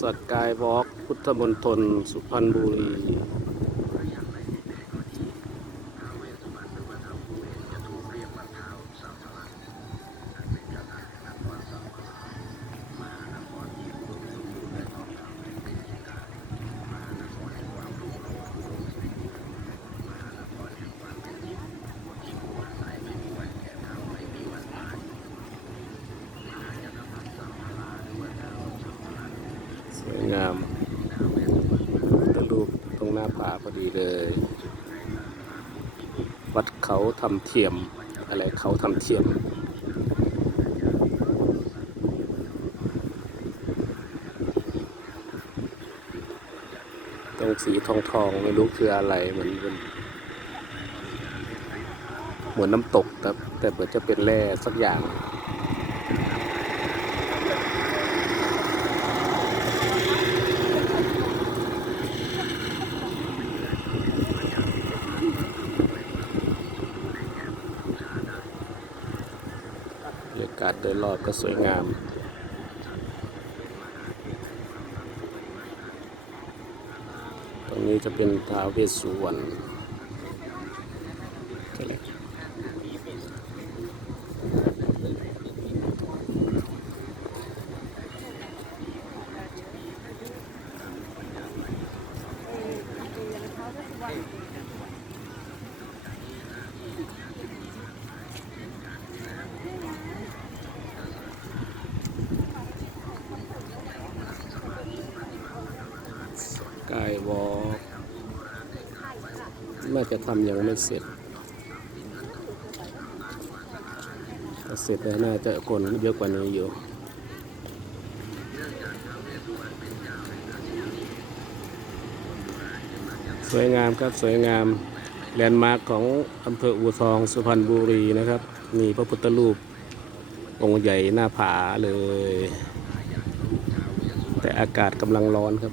สกายวอล์กพุทธมณฑลสุพรรณบุรี สวยงามตะลูกตรงหน้าผาพอดีเลย วัดเขาทำเทียม อะไรเขาทำเทียมตรงสีทองทองๆไม่รู้คืออะไรเหมือนเหมือนน้ำตกครับแต่เหมือนจะเป็นแร่สักอย่าง รรยากาศโดยรอบก็สวยงาม ตรงนี้จะเป็นท้าวเวสสุวรรณ กายวอล์กน่าจะทำยังไม่เสร็จถ้าเสร็จแล้วน่าจะคนเยอะกว่านี้อยู่สวยงามครับสวยงามแลนด์มาร์คของอำเภออูทองสุพรรณบุรีนะครับ มีพระพุทธรูปองค์ใหญ่หน้าผาเลย แต่อากาศกำลังร้อนครับ